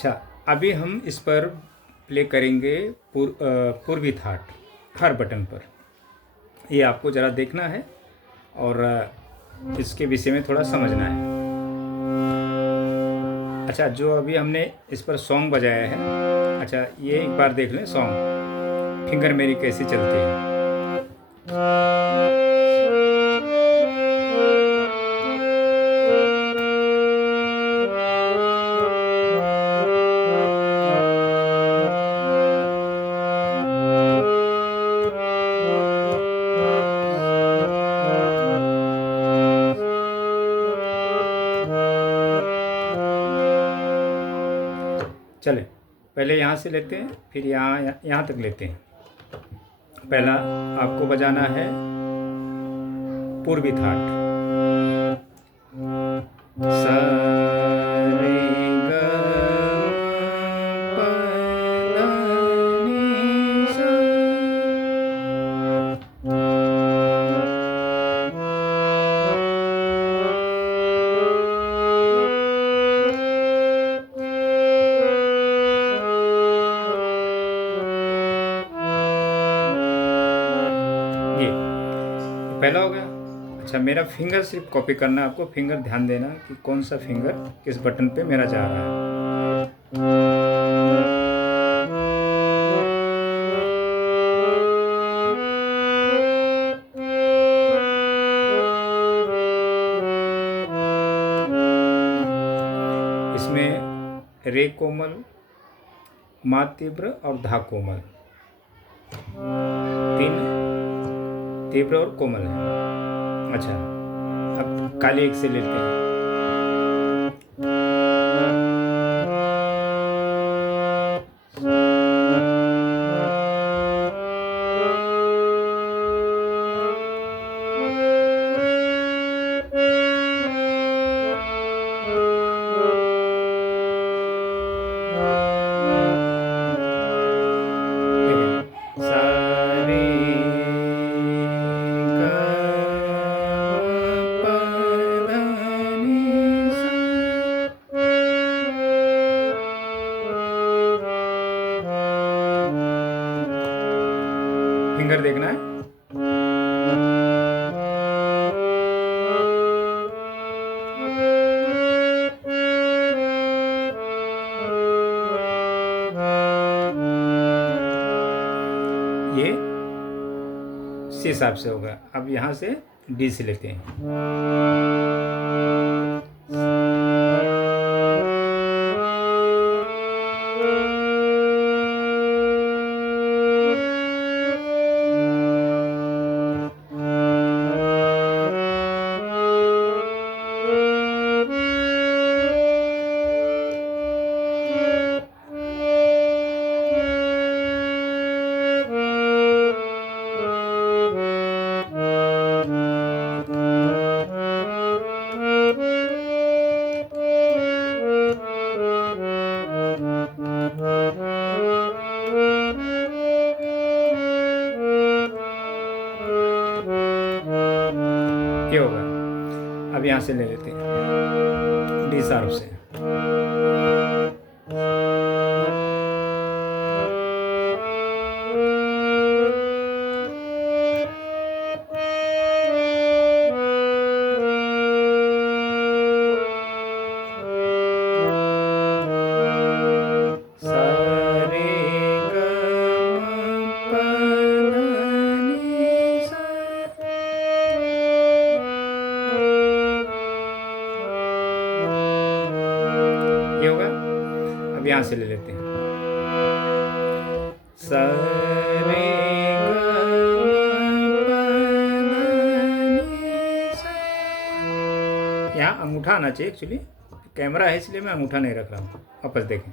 अच्छा, अभी हम इस पर प्ले करेंगे पूर्वी थाट हर बटन पर। ये आपको ज़रा देखना है और इसके विषय में थोड़ा समझना है। अच्छा, जो अभी हमने इस पर सॉन्ग बजाया है, अच्छा ये एक बार देख लें सॉन्ग, फिंगर मेरी कैसी चलती है। चले, पहले यहाँ से लेते हैं, फिर यहाँ तक लेते हैं। पहला आपको बजाना है पूर्वी थाट। सा रे ग म प ध नि सा। ये पहला हो गया। अच्छा, मेरा फिंगर सिर्फ कॉपी करना है आपको, फिंगर ध्यान देना कि कौन सा फिंगर किस बटन पे मेरा जा रहा है। इसमें रे कोमल, मा तीव्र और धा कोमल, तीन तीव्र और कोमल है। अच्छा, अब काली एक से लेते हैं। देखिए, सा रे ग म प ध नि सा। फिंगर देखना है। ये सी हिसाब से होगा। अब यहाँ से डी से लेते हैं। ये होगा। अब यहाँ से ले लेते हैं डी शार्प से। सा रे ग म प ध नि सा। ये होगा। अब यहाँ से ले लेते हैं। सा रे ग म प ध नि सा। यहाँ अंगूठा आना चाहिए, एक्चुअली कैमरा है इसलिए मैं अंगूठा नहीं रख रहा हूँ। वापस देखें।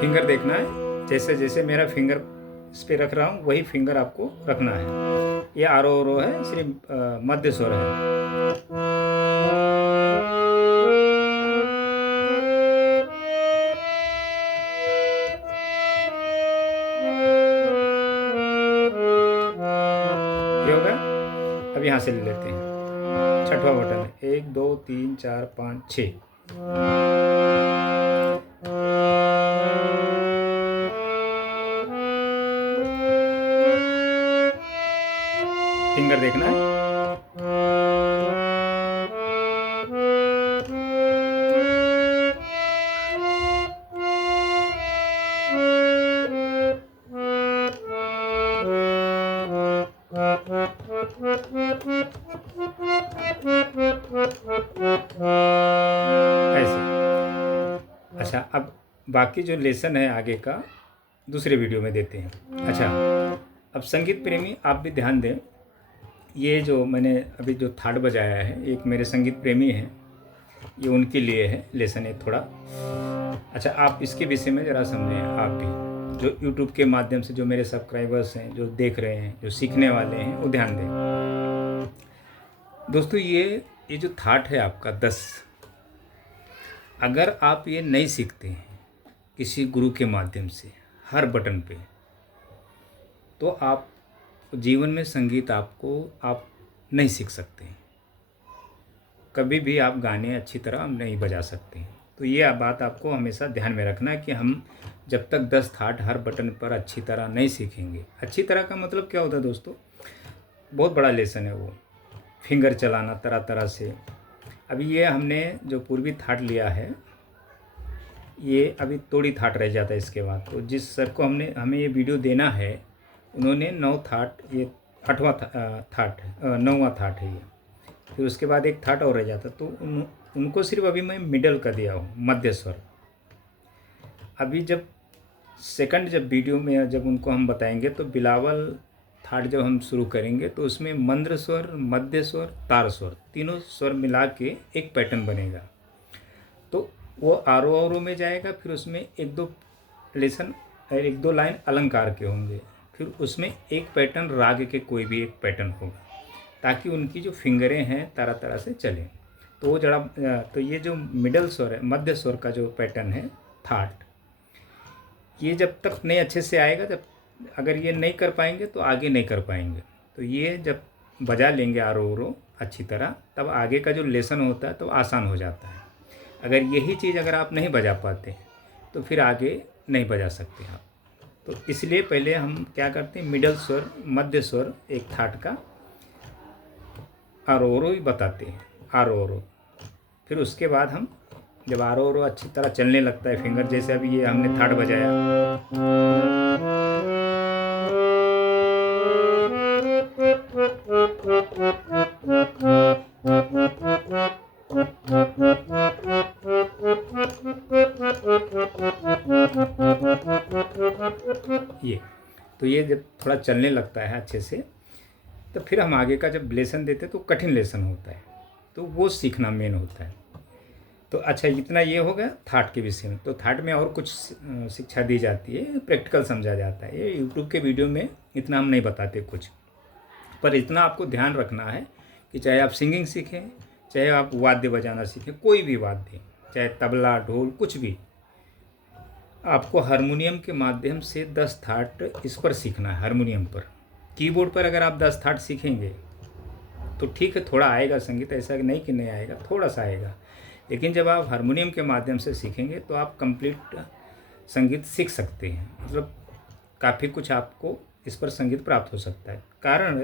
फिंगर देखना है, जैसे जैसे मेरा फिंगर इस पे रख रहा हूँ वही फिंगर आपको रखना है। ये आरो रो है, सिर्फ मध्य स्वर है। यहाँ से ले लेते हैं। छठवां बटन है, 1 2 3 4 5 6। फिंगर देखना है। ऐसे। अच्छा, अब बाकी जो लेसन है आगे का दूसरे वीडियो में देते हैं। अच्छा, अब संगीत प्रेमी आप भी ध्यान दें, ये जो मैंने अभी जो थाट बजाया है, एक मेरे संगीत प्रेमी हैं, ये उनके लिए है लेसन है थोड़ा। अच्छा, आप इसके विषय में ज़रा समझें, आप भी जो YouTube के माध्यम से जो मेरे सब्सक्राइबर्स हैं, जो देख रहे हैं, जो सीखने वाले हैं, वो ध्यान दें। दोस्तों, ये जो थाट है आपका 10, अगर आप ये नहीं सीखते हैं किसी गुरु के माध्यम से हर बटन पे, तो आप जीवन में संगीत आप नहीं सीख सकते हैं। कभी भी आप गाने अच्छी तरह नहीं बजा सकते हैं। तो ये बात आपको हमेशा ध्यान में रखना है कि हम जब तक 10 थाट हर बटन पर अच्छी तरह नहीं सीखेंगे। अच्छी तरह का मतलब क्या होता है दोस्तों? बहुत बड़ा लेसन है वो, फिंगर चलाना तरह तरह से। अभी ये हमने जो पूर्वी थाट लिया है, ये अभी तोड़ी थाट रह जाता है इसके बाद। तो जिस सर को हमें ये वीडियो देना है, उन्होंने 9 थाट, ये 8वां थाट है, 9वां थाट है ये। फिर उसके बाद एक थाट और रह जाता, तो उनको सिर्फ अभी मैं मिडल का दिया हूँ, मध्य स्वर। अभी जब वीडियो में जब उनको हम बताएंगे, तो बिलावल थाट जब हम शुरू करेंगे, तो उसमें मंद्र स्वर, मध्य स्वर, तार स्वर, तीनों स्वर मिला के एक पैटर्न बनेगा। तो वो आरो में जाएगा, फिर उसमें एक दो लाइन अलंकार के होंगे, फिर उसमें एक पैटर्न राग के कोई भी एक पैटर्न होगा, ताकि उनकी जो फिंगरें हैं तरह तरह से चलें। तो वो तो ये जो मिडल स्वर है, मध्य स्वर का जो पैटर्न है थाट, ये जब तक नहीं अच्छे से आएगा, अगर ये नहीं कर पाएंगे तो आगे नहीं कर पाएंगे। तो ये जब बजा लेंगे आरो अच्छी तरह, तब आगे का जो लेसन होता है तो आसान हो जाता है। अगर यही चीज़ अगर आप नहीं बजा पाते तो फिर आगे नहीं बजा सकते आप। तो इसलिए पहले हम क्या करते हैं, मिडल स्वर, मध्य स्वर एक थाट का आरो ही बताते हैं, आरो। फिर उसके बाद हम जब आरो अच्छी तरह चलने लगता है फिंगर, जैसे अभी ये हमने थाट बजाया, ये जब थोड़ा चलने लगता है अच्छे से, तो फिर हम आगे का जब लेसन देते हैं तो कठिन लेसन होता है, तो वो सीखना मेन होता है। तो अच्छा, इतना ये हो गया थाट के विषय में। तो थाट में और कुछ शिक्षा दी जाती है, प्रैक्टिकल समझा जाता है। ये यूट्यूब के वीडियो में इतना हम नहीं बताते कुछ, पर इतना आपको ध्यान रखना है कि चाहे आप सिंगिंग सीखें, चाहे आप वाद्य बजाना सीखें, कोई भी वाद्य, चाहे तबला, ढोल, कुछ भी, आपको हारमोनियम के माध्यम से 10 थाट इस पर सीखना है। हारमोनियम पर, कीबोर्ड पर अगर आप 10 थाट सीखेंगे तो ठीक है, थोड़ा आएगा संगीत, ऐसा नहीं कि नहीं आएगा, थोड़ा सा आएगा। लेकिन जब आप हारमोनियम के माध्यम से सीखेंगे तो आप कंप्लीट संगीत सीख सकते हैं। मतलब काफ़ी कुछ आपको इस पर संगीत प्राप्त हो सकता है। कारण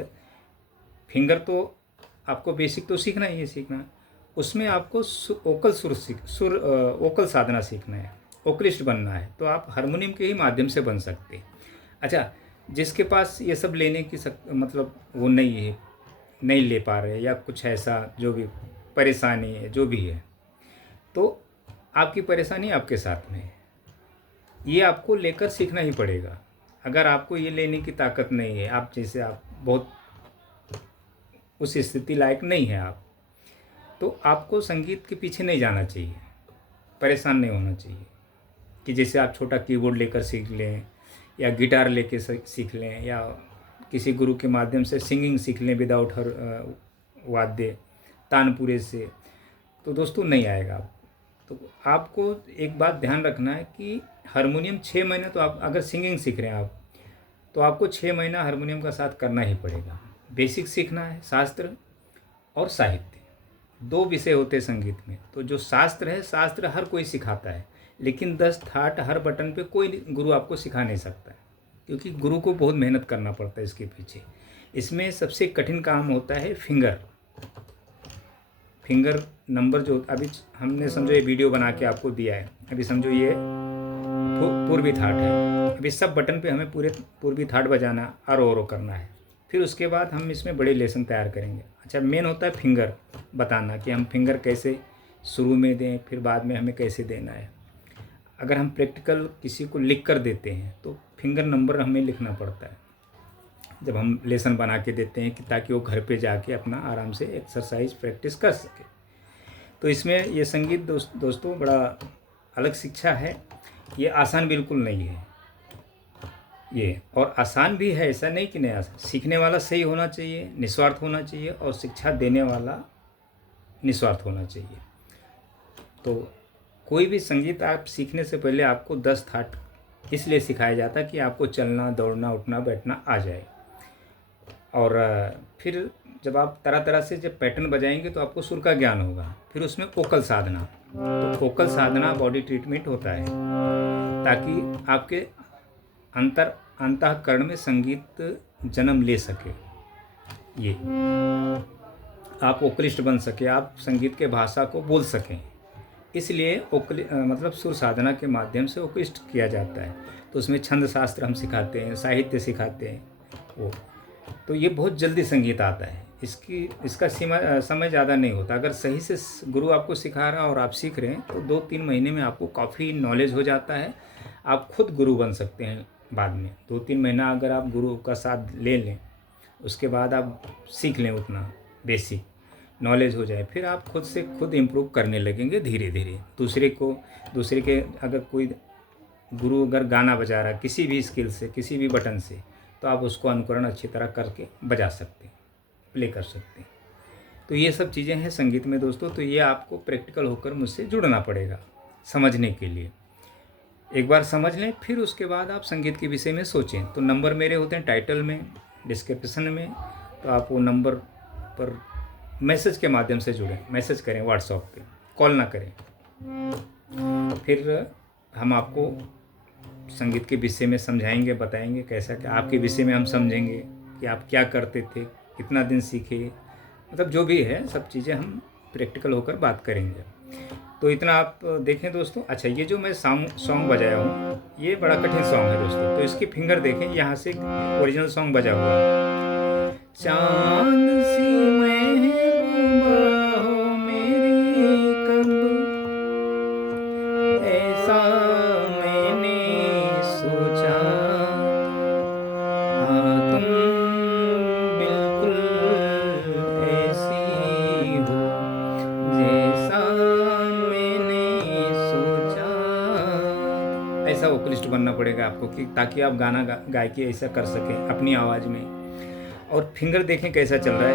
फिंगर तो आपको बेसिक तो सीखना ही है, सीखना, उसमें आपको ओकल साधना सीखना है, ओकलिस्ट बनना है। तो आप हारमोनियम के ही माध्यम से बन सकते हैं। अच्छा, जिसके पास ये सब लेने की मतलब वो नहीं है, नहीं ले पा रहे, या कुछ ऐसा जो भी परेशानी है, जो भी है, तो आपकी परेशानी आपके साथ में है, ये आपको लेकर सीखना ही पड़ेगा। अगर आपको ये लेने की ताकत नहीं है, आप जैसे आप बहुत उस स्थिति लायक नहीं है आप, तो आपको संगीत के पीछे नहीं जाना चाहिए, परेशान नहीं होना चाहिए कि जैसे आप छोटा कीबोर्ड लेकर सीख लें, या गिटार लेके सीख लें, या किसी गुरु के माध्यम से सिंगिंग सीख लें विदाउट हर वाद्य, तानपुरे से, तो दोस्तों नहीं आएगा। तो आपको एक बात ध्यान रखना है कि हारमोनियम 6 महीने, तो आप अगर सिंगिंग सीख रहे हैं आप, तो आपको 6 महीना हारमोनियम का साथ करना ही पड़ेगा। बेसिक सीखना है, शास्त्र और साहित्य, 2 विषय होते हैं संगीत में। तो जो शास्त्र है, शास्त्र हर कोई सिखाता है, लेकिन 10 थाट हर बटन पे कोई गुरु आपको सिखा नहीं सकता है, क्योंकि गुरु को बहुत मेहनत करना पड़ता है इसके पीछे। इसमें सबसे कठिन काम होता है फिंगर नंबर जो अभी हमने समझो ये वीडियो बना के आपको दिया है। अभी समझो ये पूर्वी थाट है, अभी सब बटन पे हमें पूरे पूर्वी थाट बजाना और करना है। फिर उसके बाद हम इसमें बड़े लेसन तैयार करेंगे। अच्छा, मेन होता है फिंगर बताना कि हम फिंगर कैसे शुरू में दें, फिर बाद में हमें कैसे देना है। अगर हम प्रैक्टिकल किसी को लिख कर देते हैं तो फिंगर नंबर हमें लिखना पड़ता है जब हम लेसन बना के देते हैं, कि ताकि वो घर पे जाके अपना आराम से एक्सरसाइज प्रैक्टिस कर सके। तो इसमें ये संगीत दोस्तों बड़ा अलग शिक्षा है। ये आसान बिल्कुल नहीं है ये, और आसान भी है, ऐसा नहीं कि नहीं आसान। सीखने वाला सही होना चाहिए, निस्वार्थ होना चाहिए, और शिक्षा देने वाला निस्वार्थ होना चाहिए। तो कोई भी संगीत आप सीखने से पहले आपको 10 थाट इसलिए सिखाया जाता है कि आपको चलना, दौड़ना, उठना, बैठना आ जाए। और फिर जब आप तरह तरह से जब पैटर्न बजाएंगे तो आपको सुर का ज्ञान होगा। फिर उसमें वोकल साधना, तो वोकल साधना बॉडी ट्रीटमेंट होता है, ताकि आपके अंतःकरण में संगीत जन्म ले सके, ये आप वोकलिस्ट बन सके, आप संगीत के भाषा को बोल सकें। इसलिए मतलब सुर साधना के माध्यम से वोकलिस्ट किया जाता है। तो उसमें छंद शास्त्र हम सिखाते हैं, साहित्य सिखाते हैं वो। तो ये बहुत जल्दी संगीत आता है, इसका समय ज़्यादा नहीं होता। अगर सही से गुरु आपको सिखा रहा है और आप सीख रहे हैं तो 2-3 महीने में आपको काफ़ी नॉलेज हो जाता है। आप खुद गुरु बन सकते हैं बाद में। 2-3 महीना अगर आप गुरु का साथ ले लें, उसके बाद आप सीख लें, उतना बेसिक नॉलेज हो जाए, फिर आप खुद से खुद इम्प्रूव करने लगेंगे धीरे धीरे। दूसरे के अगर कोई गुरु अगर गाना बजा रहा है किसी भी स्किल से, किसी भी बटन से, तो आप उसको अनुकरण अच्छी तरह करके बजा सकते हैं, प्ले कर सकते हैं। तो ये सब चीज़ें हैं संगीत में दोस्तों। तो ये आपको प्रैक्टिकल होकर मुझसे जुड़ना पड़ेगा समझने के लिए। एक बार समझ लें, फिर उसके बाद आप संगीत के विषय में सोचें। तो नंबर मेरे होते हैं टाइटल में, डिस्क्रिप्शन में, तो आप वो नंबर पर मैसेज के माध्यम से जुड़ें, मैसेज करें व्हाट्सएप पे, कॉल ना करें। फिर हम आपको संगीत के विषय में समझाएंगे, बताएंगे कैसा क्या। आपके विषय में हम समझेंगे कि आप क्या करते थे, कितना दिन सीखे, मतलब जो भी है सब चीज़ें हम प्रैक्टिकल होकर बात करेंगे। तो इतना आप देखें दोस्तों। अच्छा, ये जो मैं सॉन्ग बजाया हूँ, ये बड़ा कठिन सॉन्ग है दोस्तों। तो इसकी फिंगर देखें, यहाँ से ओरिजिनल सॉन्ग बजा हुआ है। चांद सी महबूबा हो मेरी कब, ऐसा मैंने सोचा, हाँ तुम बिल्कुल ऐसी हो जैसा मैंने सोचा। ऐसा वोकलिस्ट बनना पड़ेगा आपको, कि ताकि आप गाना गायकी ऐसा कर सकें अपनी आवाज़ में। और फिंगर देखें कैसा चल रहा है।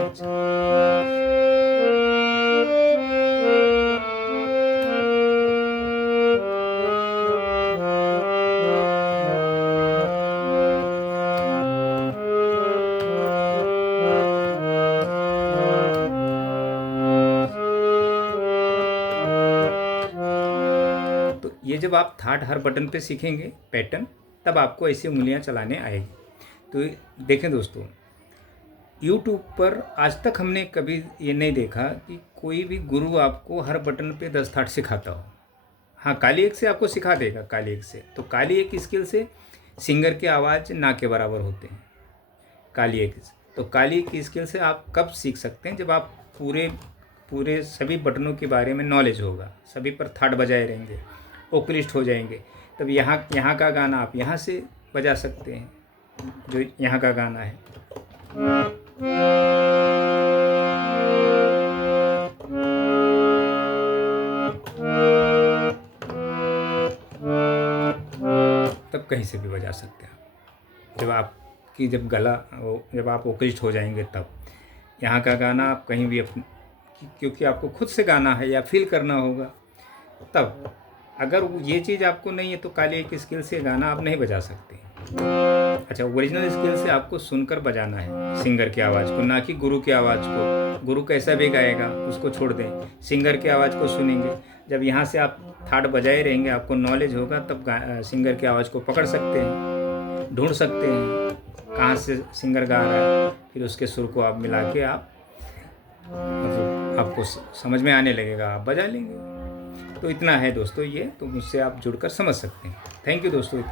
तो ये जब आप थाट हर बटन पे सीखेंगे पैटर्न, तब आपको ऐसी उंगलियां चलाने आएगी। तो देखें दोस्तों, YouTube पर आज तक हमने कभी ये नहीं देखा कि कोई भी गुरु आपको हर बटन पे 10 थाट सिखाता हो। हाँ, काली एक से आपको सिखा देगा, काली एक से। तो काली एक स्किल से सिंगर की आवाज़ ना के बराबर होते हैं, काली एक से। तो काली एक स्किल से आप कब सीख सकते हैं, जब आप पूरे सभी बटनों के बारे में नॉलेज होगा, सभी पर थाट बजाए रहेंगे, वोकलिस्ट हो जाएंगे। तब यहाँ का गाना आप यहाँ से बजा सकते हैं, जो यहाँ का गाना है। तब कहीं से भी बजा सकते हैं। जब आप वोकलिस्ट हो जाएंगे, तब यहाँ का गाना आप कहीं भी क्योंकि आपको खुद से गाना है या फील करना होगा। तब अगर ये चीज़ आपको नहीं है तो काली एक स्किल से गाना आप नहीं बजा सकते। अच्छा, ओरिजिनल स्केल से आपको सुनकर बजाना है सिंगर की आवाज़ को, ना कि गुरु की आवाज़ को। गुरु कैसा भी गाएगा उसको छोड़ दें, सिंगर की आवाज़ को सुनेंगे। जब यहाँ से आप थाट बजाए रहेंगे, आपको नॉलेज होगा, तब सिंगर की आवाज़ को पकड़ सकते हैं, ढूंढ सकते हैं कहाँ से सिंगर गा रहा है, फिर उसके सुर को आप मिला के आप मतलब आपको समझ में आने लगेगा, आप बजा लेंगे। तो इतना है दोस्तों, ये तो मुझसे आप जुड़कर समझ सकते हैं। थैंक यू दोस्तों।